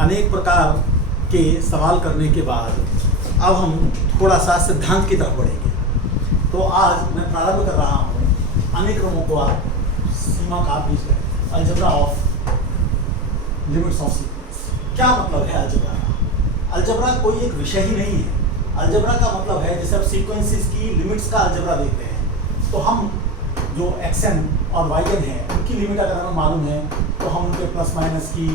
अनेक प्रकार के सवाल करने के बाद अब हम थोड़ा सा सिद्धांत की तरफ बढ़ेंगे। तो आज मैं प्रारंभ कर रहा हूँ अनुक्रमों को आप सीमा का बीज algebra of limits of sequence. क्या मतलब है अलजेब्रा का? अलजेब्रा कोई एक विषय ही नहीं है। अलजेब्रा का मतलब है जैसे आप सीक्वेंसेस की लिमिट्स का अलजेब्रा देखते हैं तो हम जो xn और yn है उनकी लिमिट अगर हमें मालूम है तो हम उनके प्लस माइनस की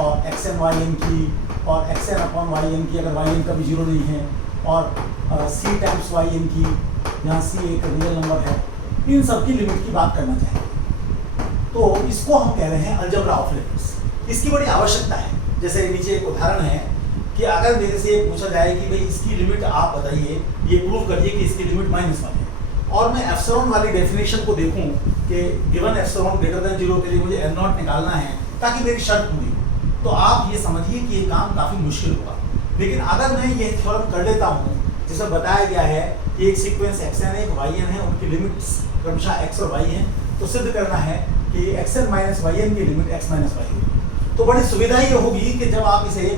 और xn yn की और xn अपॉन yn की, अगर yn कभी जीरो नहीं है, और c टाइम्स yn की, यहाँ c एक रियल नंबर है, इन सब की लिमिट की बात करना चाहिए। तो इसको हम कह रहे हैं अलजेब्रा ऑफ लिमिट्स। इसकी बड़ी आवश्यकता है। जैसे नीचे एक उदाहरण है कि अगर मेरे से पूछा जाए कि भाई इसकी लिमिट आप बताइए, ये प्रूव करिए कि इसकी लिमिट -1 है, और मैं एप्सिलॉन वाली डेफिनेशन को देखूं कि गिवन एप्सिलॉन ग्रेटर देन 0 के लिए मुझे n0 निकालना है ताकि मेरी शर्त पूरी हो, तो आप ये समझिए कि ये काम काफ़ी मुश्किल होगा। लेकिन अगर मैं ये थ्योरम कर लेता हूँ जिसमें बताया गया है कि एक सीक्वेंस xn है, एक yn है, उनकी लिमिट्स क्रमशः x और y हैं, तो सिद्ध करना है कि xn माइनस yn की लिमिट x माइनस y होगी। तो बड़ी सुविधा ये होगी कि जब आप इसे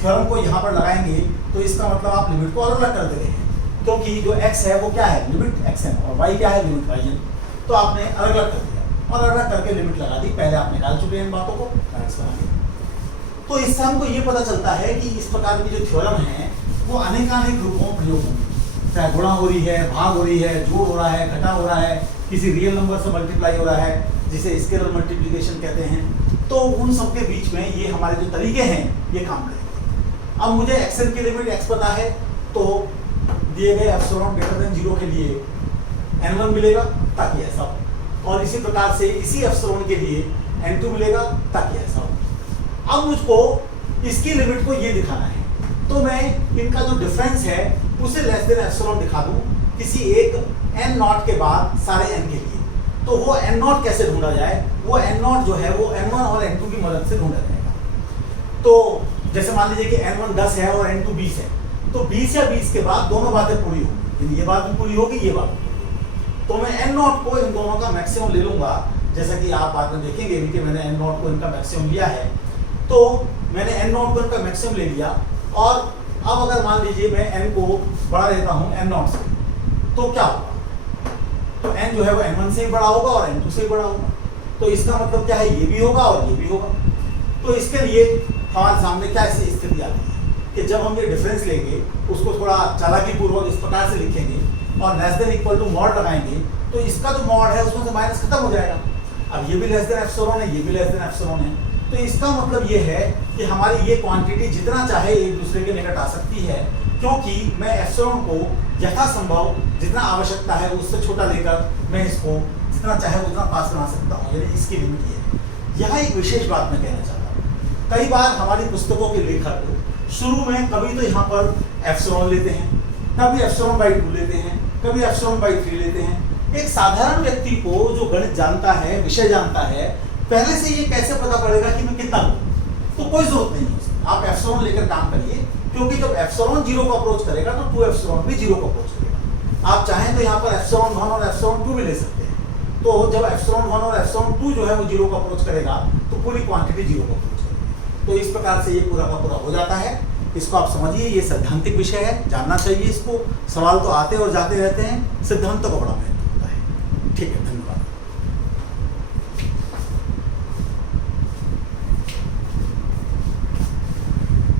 थ्योरम को यहाँ पर लगाएंगे तो इसका मतलब आप लिमिट को अलग अलग कर दे रहे हैं, क्योंकि जो x है वो क्या है, लिमिट xn, और y क्या है, लिमिट yn। तो आपने अलग अलग कर दिया और अलग करके लिमिट लगा दी। पहले आप निकाल चुके हैं इन बातों को, करेक्ट बना दिया। तो इससे हमको ये पता चलता है कि इस प्रकार की जो थ्योरम है वो अनेकानेक रूपों में प्रयोग होंगे। चाहे गुणा हो रही है, भाग हो रही है, जोड़ हो रहा है, घटा हो रहा है, किसी रियल नंबर से मल्टीप्लाई हो रहा है जिसे स्केलर मल्टीप्लिकेशन कहते हैं। तो उन सब के बीच में ये हमारे जो तरीके हैं ये काम करेंगे। अब मुझे xn की लिमिट x पता है, तो दिए गए एप्सिलॉन ग्रेटर देन 0 के लिए n1 मिलेगा ताकि ऐसा हो, और इसी प्रकार से इसी एप्सिलॉन के लिए n2 मिलेगा ताकि ऐसा हो। अब मुझको इसकी लिमिट को ये दिखाना है, तो मैं इनका जो डिफरेंस है उसे लेस देन एप्सिलॉन दिखा दूं किसी एक n0 के बाद सारे n के लिए। तो वो n0 कैसे ढूंढा जाए? वो n0 जो है वो n1 और n2 की मदद से ढूंढा जाएगा। तो जैसे मान लीजिए कि n1 10 है और n2 20 है, तो 20 या 20 के बाद दोनों बातें पूरी होंगी, ये बात भी पूरी होगी, ये बात भी पूरी होगी। तो मैं n0 को इन दोनों का मैक्सिमम ले लूंगा, जैसा कि आप बाद में देखेंगे भी कि मैंने n0 को इनका मैक्सिमम लिया है। तो मैंने n0 को इनका मैक्सिमम ले लिया, और अब अगर मान लीजिए मैं n को बढ़ा देता हूँ n0 से, तो क्या होगा? तो n जो है वो n1 से ही बड़ा होगा और n2 से ही बड़ा होगा। तो इसका मतलब क्या है, ये भी होगा और ये भी होगा। तो इसके लिए हमारे सामने क्या ऐसी स्थिति आती है कि जब हम ये डिफरेंस लेंगे उसको थोड़ा चालाकी पूर्वक इस प्रकार से लिखेंगे और less than equal to mod लगाएंगे, तो इसका जो मॉड है उसमें से माइनस खत्म हो जाएगा। अब ये भी लेस देन एप्सिलॉन है, ये भी लेस देन एप्सिलॉन है, तो इसका मतलब ये है कि हमारी ये क्वांटिटी जितना चाहे एक दूसरे के निकट आ सकती है, क्योंकि मैं एप्सिलॉन को यथासंभव जितना आवश्यकता है उससे छोटा लेकर मैं इसको जितना चाहे उतना पास बना सकता हूँ, यानी इसकी लिमिट ये है। यहाँ एक विशेष बात मैं कहना चाहता हूँ, कई बार हमारी पुस्तकों के लेखक शुरू में कभी तो यहाँ पर एप्सिलॉन लेते हैं, कभी एप्सिलॉन बाई 2 लेते हैं, कभी एप्सिलॉन बाई 3 लेते हैं। एक साधारण व्यक्ति को जो गणित जानता है, विषय जानता है, पहले से ये कैसे पता पड़ेगा कि मैं कितना लूँ? तो कोई जरूरत नहीं है, आप एप्सिलॉन लेकर काम करिए, क्योंकि जब एप्सिलॉन 0 को अप्रोच करेगा तो 2 एप्सिलॉन भी 0 को अप्रोच करेगा। आप चाहें तो यहाँ पर एप्सिलॉन 1 और एप्सिलॉन 2 भी ले सकते हैं। तो जब एप्सिलॉन 1 और एप्सिलॉन 2 जो है वो 0 को अप्रोच करेगा तो पूरी क्वांटिटी 0 को अप्रोच करेगी। तो इस प्रकार से ये पूरा का पूरा हो जाता है। इसको आप समझिए, ये सैद्धांतिक विषय है, जानना चाहिए इसको। सवाल तो आते और जाते रहते हैं, सिद्धांतों को बड़ा महत्व।